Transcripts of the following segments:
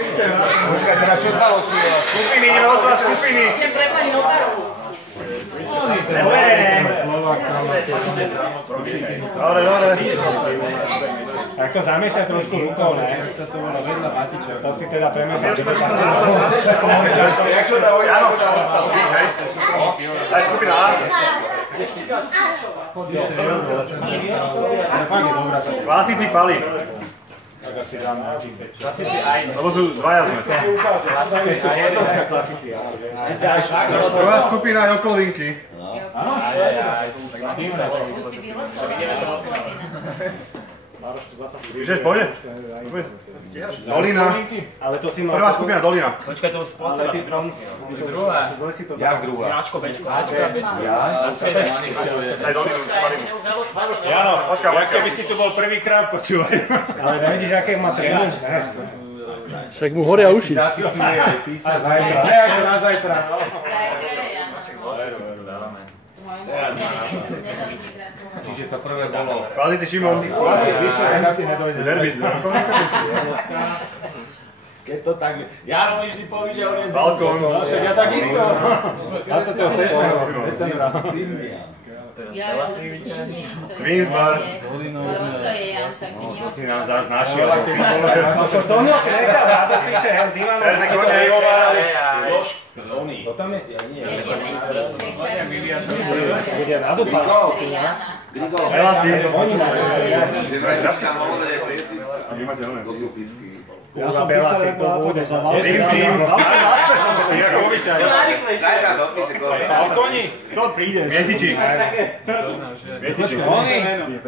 Počkaj, teraz čo sa losuje? Skupiny, ideme losovať skupiny. Idem pre pani Notárovú. Dobre, dobre. Tak to zamiešať trošku rukou, ne? Sa to volá vedľa Matiča. To si teda premiešať. Jak čo dá ojde? Áno. Daj skupina A. Klasici pali. Tak asi dáme na tým pečie. Klasici aj. Lebo sú dvaja sme. Klasici sú jednotka klasici. Prvá skupina je okolovinky. Víš, pôjde? Dolina. Ale to si mal... Prvá skupina Dolina. Počkaj, to spolca ty Druhá. Jak druhá? Ačko, Bčko. Daj Dolinu. Jano, Počkaj. jak keby si tu bol prvýkrát, počúvaj. Ale nevidíš, aké má tréninг? Však mu horia uši. Zapisuje aj písať zajtra. Ne, ako na zajtra. Čiže to prvé bolo... Klasici Šimon. Asi vyššie, tak asi nedojde. Derbis. Keď to tak... Jaro mi vždy poví, že on je Balkón. Však ja takisto. 27. decembra. Queensbar. To si nám zás našiel. To mňa si nechal hádať, piče, hen z Ivanom. Černé kone. To tam je? Bude nadúpať. Elasi. Ja som Belasi, to bude. Tým. Čo najrychlejšie? Zajtra dopíše koľko. Koni. To príde. Miesiči. Oni,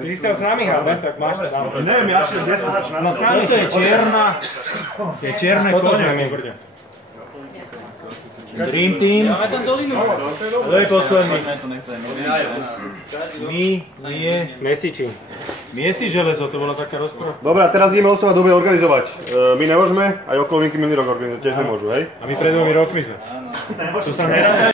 ty si chcel s nami hrať, tak máš tam. Neviem, ja ešte dnes nahač na... No s nami to je čierna. To je čierne kone. Dream Team. Máme tam Dolinu. To je posledný. Mesiči. Miesi železo, to bola taká rozpráva. Dobre, a teraz ideme losovať, kto bude organizovať. My nemôžeme, aj okolovinky minulý rok organizovať, tiež nemôžu, hej? A my pred 2 rokmi sme. To sa neráta.